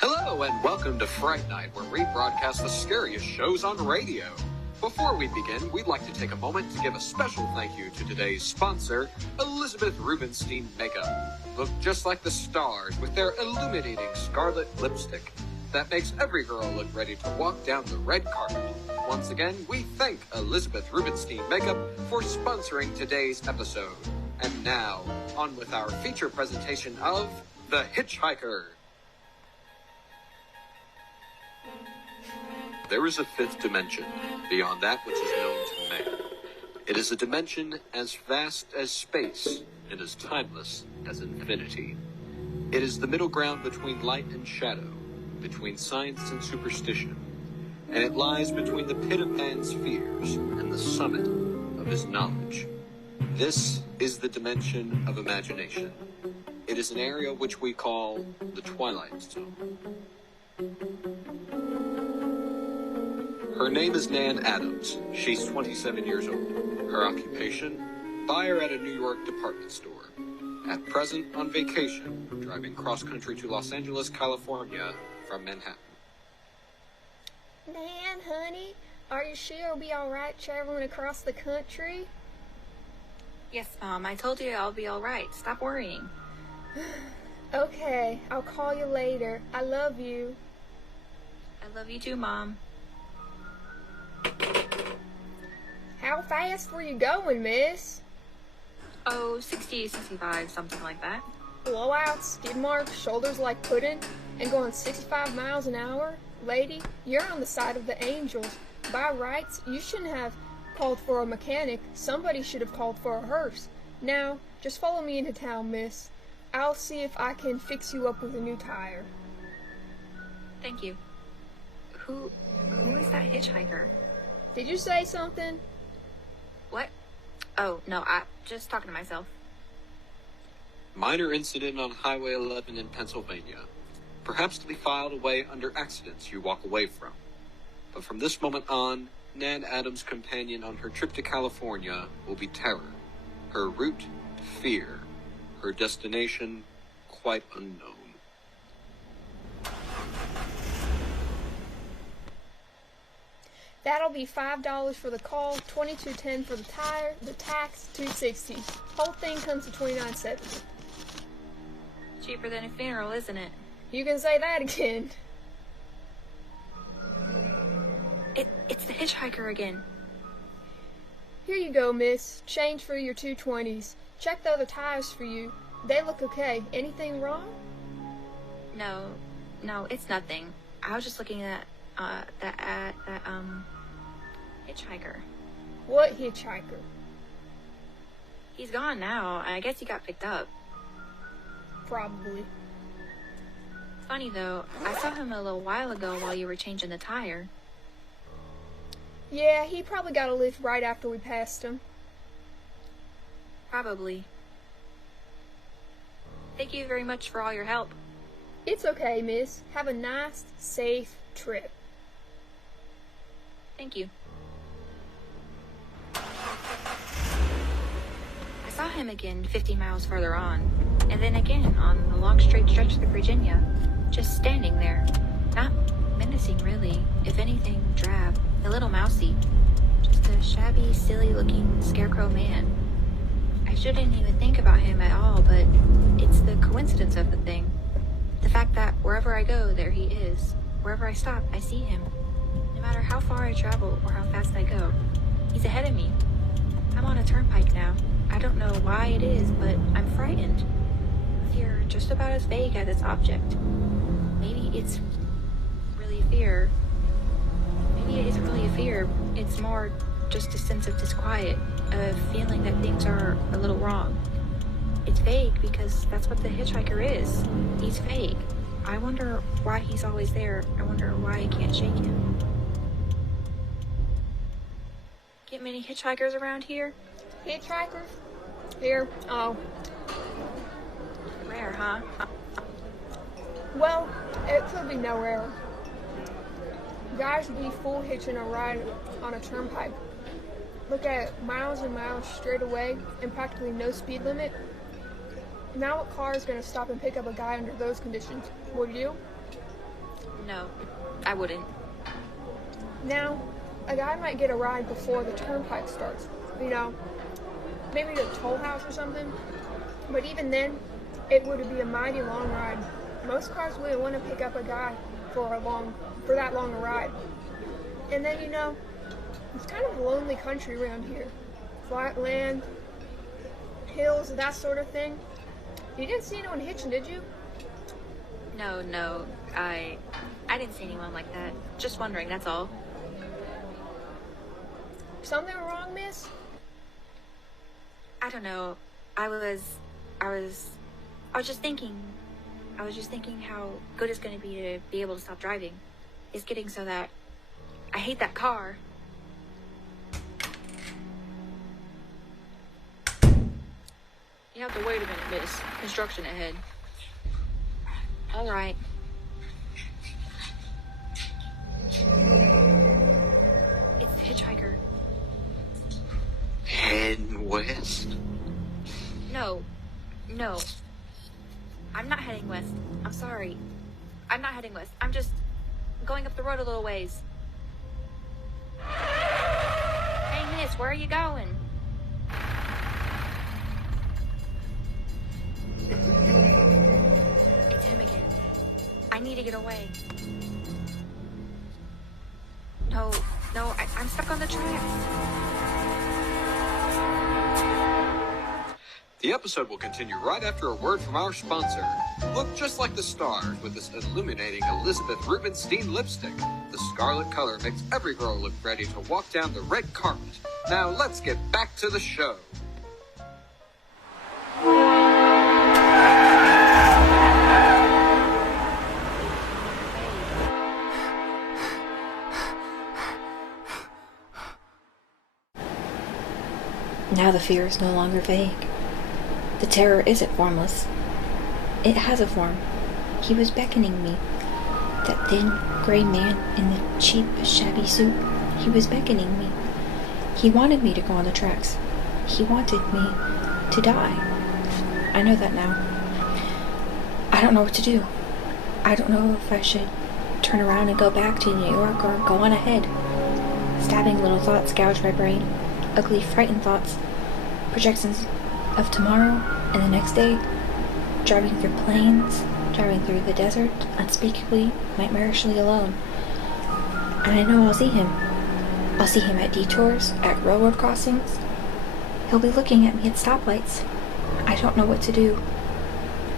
Hello and welcome to Fright Night, where we broadcast the scariest shows on radio. Before we begin, we'd like to take a moment to give a special thank you to today's sponsor, Elizabeth Rubinstein Makeup. Look just like the stars with their illuminating scarlet lipstick that makes every girl look ready to walk down the red carpet. Once again, we thank Elizabeth Rubinstein Makeup for sponsoring today's episode. And now, on with our feature presentation of The Hitchhiker. There is a fifth dimension, beyond that which is known to man. It is a dimension as vast as space and as timeless as infinity. It is the middle ground between light and shadow, between science and superstition, and it lies between the pit of man's fears and the summit of his knowledge. This is the dimension of imagination. It is an area which we call the Twilight Zone. Her name is Nan Adams. She's 27 years old. Her occupation? Buyer at a New York department store. At present, on vacation, driving cross-country to Los Angeles, California from Manhattan. Nan, honey, are you sure you'll be alright traveling across the country? Yes, Mom, I told you I'll be alright. Stop worrying. Okay, I'll call you later. I love you. I love you too, Mom. How fast were you going, miss? Oh, 60, 65, something like that. Blowout, skid marks, shoulders like pudding, and going 65 miles an hour? Lady, you're on the side of the angels. By rights, you shouldn't have called for a mechanic. Somebody should have called for a hearse. Now, just follow me into town, miss. I'll see if I can fix you up with a new tire. Thank you. Who is that hitchhiker? Did you say something? What? Oh, no, I just talking to myself. Minor incident on Highway 11 in Pennsylvania. Perhaps to be filed away under accidents you walk away from. But from this moment on, Nan Adams' companion on her trip to California will be terror. Her route, fear. Her destination, quite unknown. That'll be $5 for the call, $22.10 for the tire, the tax, $2.60. Whole thing comes to $29.70. Cheaper than a funeral, isn't it? You can say that again. It's the hitchhiker again. Here you go, miss. Change for your 220s. Check the other tires for you. They look okay. Anything wrong? No, it's nothing. I was just looking at that hitchhiker. What hitchhiker? He's gone now. I guess he got picked up. Probably. Funny though, I saw him a little while ago while you were changing the tire. Yeah, he probably got a lift right after we passed him. Probably. Thank you very much for all your help. It's okay, miss. Have a nice, safe trip. Thank you. I saw him again 50 miles further on, and then again on the long straight stretch through Virginia, just standing there. Not menacing, really. If anything, drab, a little mousy. Just a shabby, silly-looking scarecrow man. I shouldn't even think about him at all, but it's the coincidence of the thing. The fact that wherever I go, there he is. Wherever I stop, I see him. No matter how far I travel or how fast I go, he's ahead of me. I'm on a turnpike now. I don't know why it is, but I'm frightened. Fear just about as vague as its object. Maybe it's really fear. Maybe it isn't really a fear. It's more just a sense of disquiet, a feeling that things are a little wrong. It's vague because that's what the hitchhiker is. He's vague. I wonder why he's always there. I wonder why I can't shake him. Get many hitchhikers around here? Hitchhikers? Here. Oh. Rare, huh? Well, it could be no error. Guys be full hitching a ride on a turnpike. Look at it, miles and miles straight away and practically no speed limit. Now what car is going to stop and pick up a guy under those conditions? Would you? No, I wouldn't. Now, a guy might get a ride before the turnpike starts. You know, maybe to a toll house or something. But even then, it would be a mighty long ride. Most cars wouldn't want to pick up a guy for that long a ride. And then, you know, it's kind of a lonely country around here. Flat land, hills, that sort of thing. You didn't see anyone hitching, did you? No, I didn't see anyone like that. Just wondering, that's all. Something wrong, miss? I don't know. I was just thinking how good it's going to be able to stop driving. It's getting so that I hate that car. You have to wait a minute, miss. Construction ahead. All right. It's the hitchhiker. Heading west? No. I'm not heading west. I'm sorry. I'm not heading west. I'm just going up the road a little ways. Hey, miss, where are you going? It's him again. I need to get away. No, I'm stuck on the tracks. The episode will continue right after a word from our sponsor. Look just like the stars with this illuminating Elizabeth Rubinstein lipstick. The scarlet color makes every girl look ready to walk down the red carpet. Now let's get back to the show. Now the fear is no longer vague. The terror isn't formless. It has a form. He was beckoning me. That thin, gray man in the cheap, shabby suit, he was beckoning me. He wanted me to go on the tracks. He wanted me to die. I know that now. I don't know what to do. I don't know if I should turn around and go back to New York or go on ahead. Stabbing little thoughts gouge my brain. Ugly, frightened thoughts. Projections of tomorrow and the next day, driving through plains, driving through the desert, unspeakably, nightmarishly alone. And I know I'll see him. I'll see him at detours, at railroad crossings. He'll be looking at me at stoplights. I don't know what to do.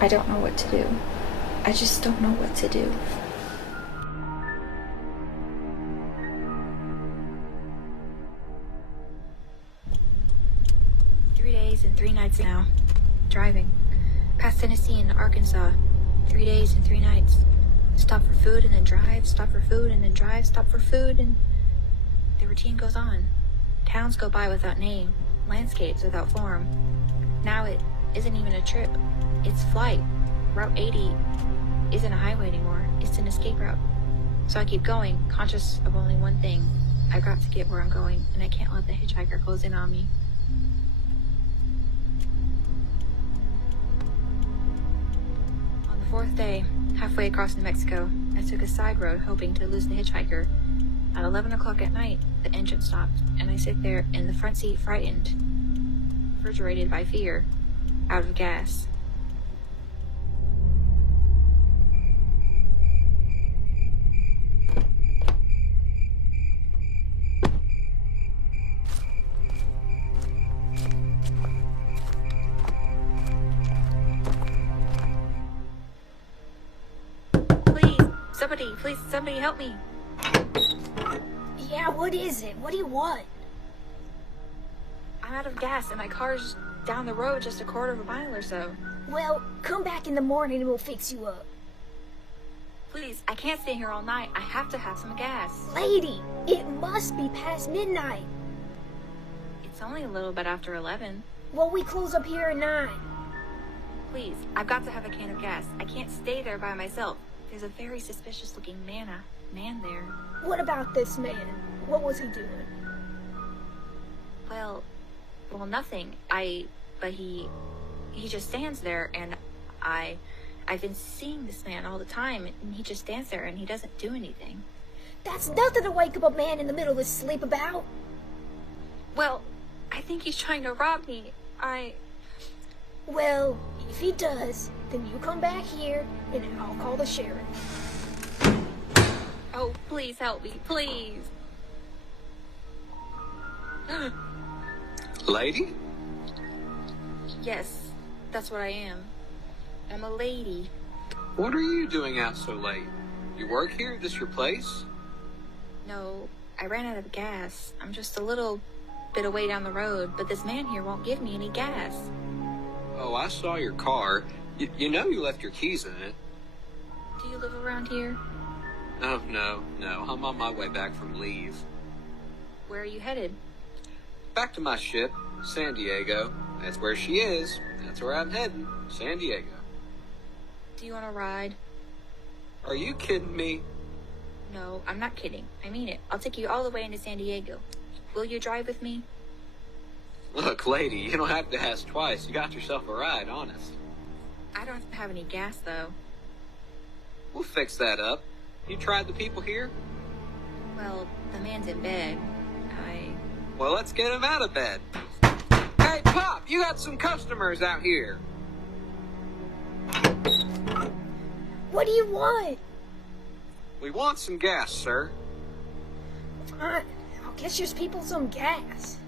I don't know what to do. I just don't know what to do. And 3 nights now. Driving. Past Tennessee and Arkansas. 3 days and 3 nights. Stop for food and then drive. Stop for food and then drive. Stop for food and... the routine goes on. Towns go by without name. Landscapes without form. Now it isn't even a trip. It's flight. Route 80 isn't a highway anymore. It's an escape route. So I keep going, conscious of only one thing. I've got to get where I'm going, and I can't let the hitchhiker close in on me. Fourth day, halfway across New Mexico, I took a side road hoping to lose the hitchhiker. At 11 o'clock at night, the engine stopped, and I sit there in the front seat frightened, refrigerated by fear, out of gas. Please, somebody help me. Yeah, what is it? What do you want? I'm out of gas and my car's down the road just a quarter of a mile or so. Well, come back in the morning and we'll fix you up. Please, I can't stay here all night. I have to have some gas. Lady, it must be past midnight. It's only a little bit after 11. Well, we close up here at 9. Please, I've got to have a can of gas. I can't stay there by myself. There's a very suspicious-looking man there. What about this man? What was he doing? Well, nothing. But he just stands there, and I I've been seeing this man all the time, and he just stands there and he doesn't do anything. That's nothing to wake up a man in the middle of his sleep about. Well, I think he's trying to rob me. Well, if he does, then you come back here and I'll call the sheriff. Oh, please help me, please. Lady? Yes, that's what I am. I'm a lady. What are you doing out so late? You work here? This your place? No, I ran out of gas. I'm just a little bit away down the road, but this man here won't give me any gas. Oh, I saw your car. You know you left your keys in it. Do you live around here? Oh, no. I'm on my way back from leave. Where are you headed? Back to my ship, San Diego. That's where she is. That's where I'm heading, San Diego. Do you want to ride? Are you kidding me? No, I'm not kidding. I mean it. I'll take you all the way into San Diego. Will you drive with me? Look, lady, you don't have to ask twice. You got yourself a ride, honest. I don't have any gas, though. We'll fix that up. You tried the people here? Well, the man's in bed. Well, let's get him out of bed. Hey, Pop, you got some customers out here. What do you want? We want some gas, sir. Fine, I'll get your people some gas.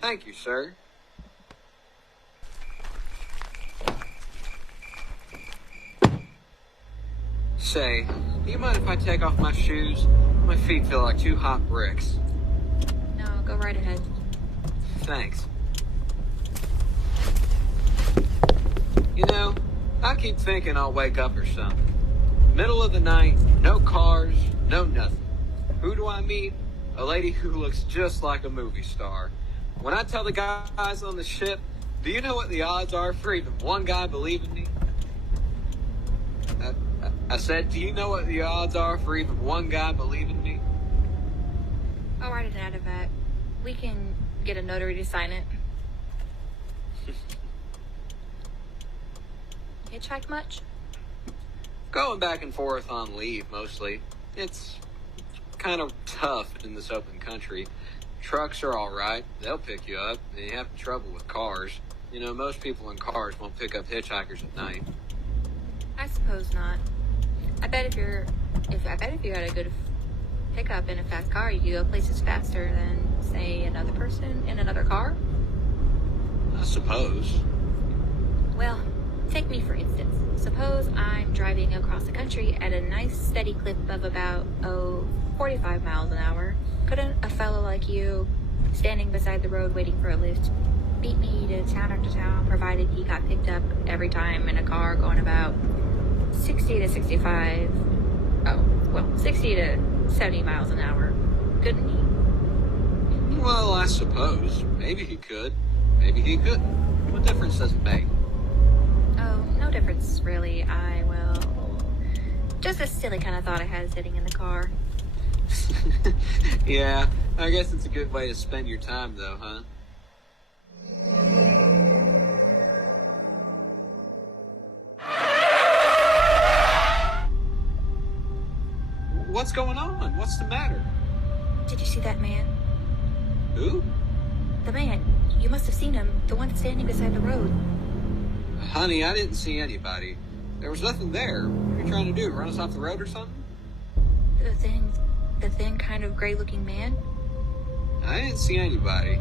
Thank you, sir. Say, do you mind if I take off my shoes? My feet feel like two hot bricks. No, go right ahead. Thanks. You know, I keep thinking I'll wake up or something. Middle of the night, no cars, no nothing. Who do I meet? A lady who looks just like a movie star. When I tell the guys on the ship, do you know what the odds are for even one guy believing me? I said, do you know what the odds are for even one guy believing me? I'll write it out of that. We can get a notary to sign it. Hitchhike much? Going back and forth on leave, mostly. It's kind of tough in this open country. Trucks are all right. They'll pick you up. And you have trouble with cars. You know, most people in cars won't pick up hitchhikers at night. I suppose not. I bet if you had a good pickup in a fast car, you could go places faster than, say, another person in another car. I suppose. Well, take me for instance. Suppose I'm driving across the country at a nice steady clip of about, 45 miles an hour. Couldn't a fellow like you, standing beside the road waiting for a lift, beat me to town after town, provided he got picked up every time in a car going about 60 to 65, 60 to 70 miles an hour? Couldn't he? Well, I suppose. Maybe he could. Maybe he couldn't. What difference does it make? Oh, no difference, really. Just a silly kind of thought I had sitting in the car. Yeah, I guess it's a good way to spend your time, though, huh? What's going on? What's the matter? Did you see that man? Who? The man. You must have seen him. The one standing beside the road. Honey, I didn't see anybody. There was nothing there. What are you trying to do? Run us off the road or something? The thin, kind of gray-looking man? I didn't see anybody.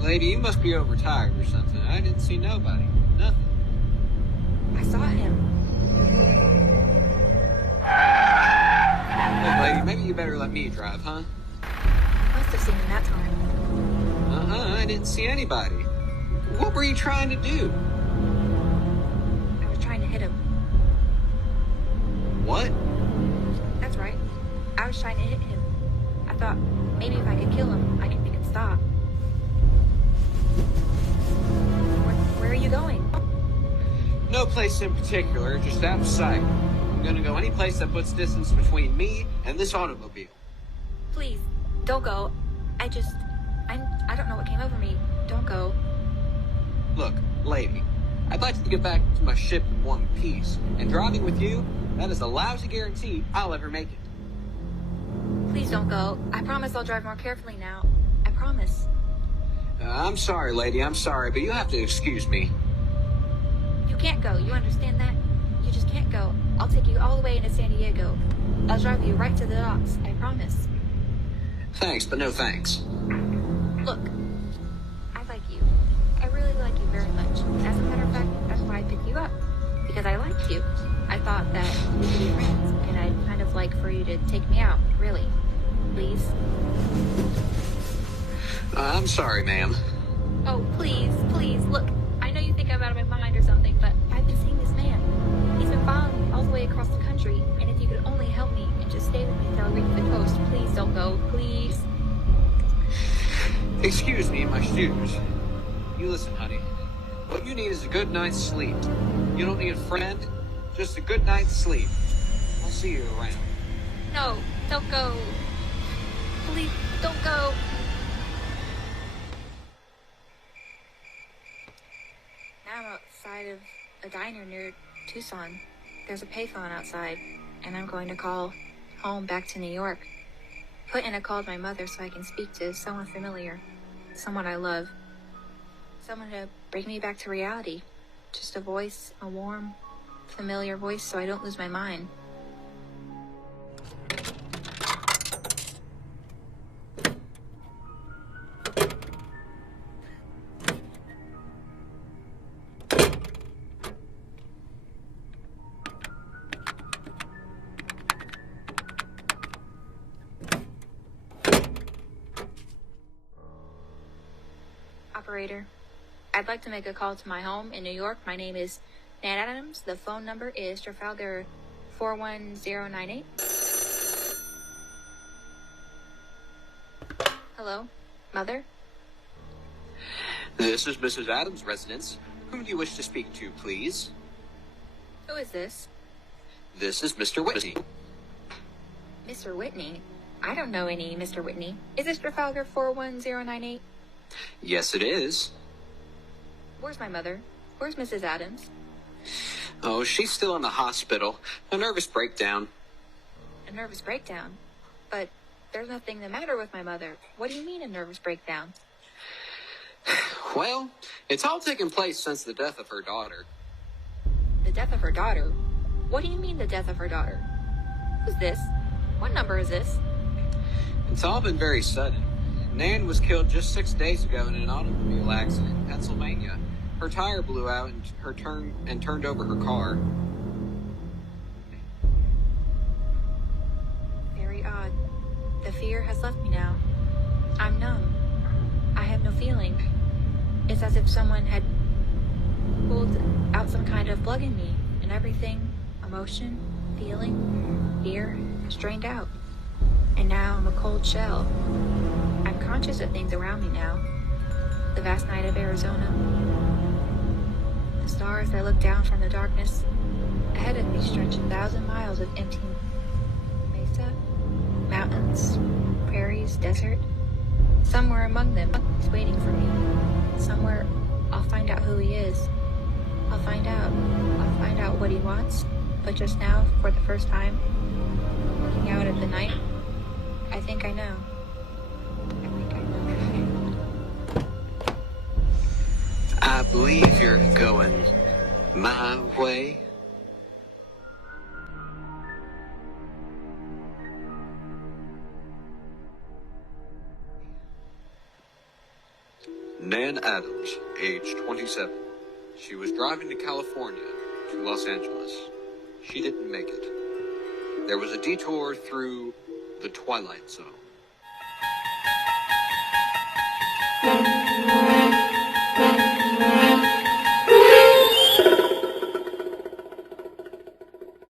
Lady, you must be overtired or something. I didn't see nobody. Nothing. I saw him. Look, lady, maybe you better let me drive, huh? Must have seen him that time. I didn't see anybody. What were you trying to do? I was trying to hit him. What? That's right. I was trying to hit him. I thought maybe if I could kill him, I could make him stop. Where are you going? No place in particular, just out of sight. I'm gonna go any place that puts distance between me and this automobile. Please, don't go. I don't know what came over me. Don't go. Look, lady, I'd like to get back to my ship in one piece, and driving with you, that is a lousy guarantee I'll ever make it. Please don't go. I promise I'll drive more carefully now. I promise. I'm sorry, lady, I'm sorry, but you have to excuse me. You can't go. You understand that? You just can't go. I'll take you all the way into San Diego. I'll drive you right to the docks. I promise. Thanks, but no thanks. Look, I like you. I really like you very much. As a matter of fact, that's why I picked you up. Because I liked you. I thought that we could be friends, and I'd kind of like for you to take me out, really. Please? I'm sorry, ma'am. Oh, please, please, look. I know you think I'm out of my mind or something, but I've been seeing this man. He's been following me all the way across the country, and if you could only help me and just stay with me until I reach the coast, please don't go, please. Excuse me, my shoes. You listen, honey. What you need is a good night's sleep. You don't need a friend, just a good night's sleep. I'll see you around. No, don't go. Please, don't go. Now I'm outside of a diner near Tucson. There's a payphone outside, and I'm going to call home back to New York. Put in a call to my mother so I can speak to someone familiar, someone I love, someone to bring me back to reality. Just a voice, a warm, familiar voice so I don't lose my mind. Operator, I'd like to make a call to my home in New York. My name is Nan Adams. The phone number is Trafalgar 41098. Hello, Mother? This is Mrs. Adams' residence. Whom do you wish to speak to, please? Who is this? This is Mr. Whitney. Mr. Whitney? I don't know any Mr. Whitney. Is this Trafalgar 41098? Yes, it is. Where's my mother? Where's Mrs. Adams? Oh, she's still in the hospital. A nervous breakdown. A nervous breakdown? But there's nothing the matter with my mother. What do you mean a nervous breakdown? Well, it's all taken place since the death of her daughter. The death of her daughter? What do you mean the death of her daughter? Who's this? What number is this? It's all been very sudden. Nan was killed just 6 days ago in an automobile accident in Pennsylvania. Her tire blew out and turned over her car. Very odd. The fear has left me now. I'm numb. I have no feeling. It's as if someone had pulled out some kind of plug in me, and everything, emotion, feeling, fear, is drained out. And now I'm a cold shell. I'm conscious of things around me now. The vast night of Arizona. The stars that look down from the darkness. Ahead of me stretch 1,000 miles of empty mesa, mountains, prairies, desert. Somewhere among them is waiting for me. Somewhere I'll find out who he is. I'll find out. I'll find out what he wants. But just now, for the first time, looking out at the night, I think I know. I believe you're going my way. Nan Adams, age 27. She was driving to California to Los Angeles. She didn't make it. There was a detour through the Twilight Zone.